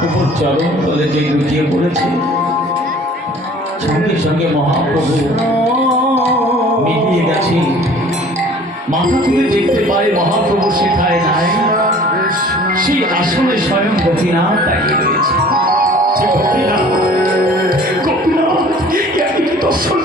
মহাপ্রভুর চরণ তলে যে লুটিয়ে পড়েছে, সঙ্গে সঙ্গে মহাপ্রভু মিলিয়ে গেছে মাথা তুলে দেখতে পারে মহাপ্রভু সেখায় নাই। সেই আসলে স্বয়ং গোপীনাথ দাঁড়িয়ে রয়েছে। গোপীনাথ গোপীনাথ দর্শন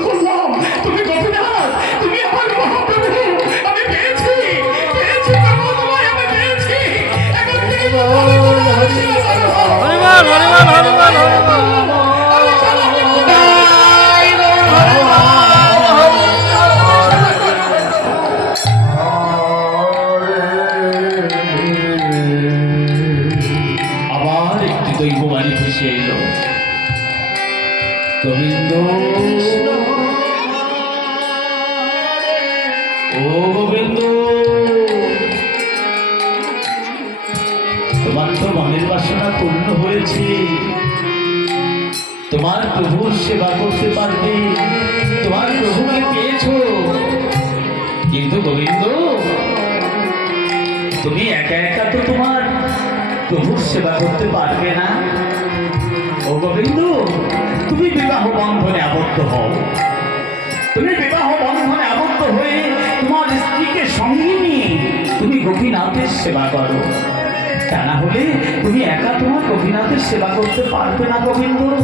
গোবিন্দ। ও গোবিন্দ। তোমার তো মনের বাসনা পূর্ণ হয়েছে। তোমার প্রভুর সেবা করতে পারবে। তোমার প্রভুকে পেয়েছ। কিন্তু গোবিন্দ, তুমি একা একা তো তোমার প্রভুর সেবা করতে পারবে না। ও গোবিন্দ, তুমি বিবাহ বন্ধনে আবদ্ধ হও। তুমি বিবাহ বন্ধনে আবদ্ধ হয়ে তোমার স্ত্রীকে সঙ্গে নিয়ে তুমি গোপীনাথের সেবা করো। তা না হলে তুমি একা তোমার গোপীনাথের সেবা করতে পারবে না গোবিন্দ।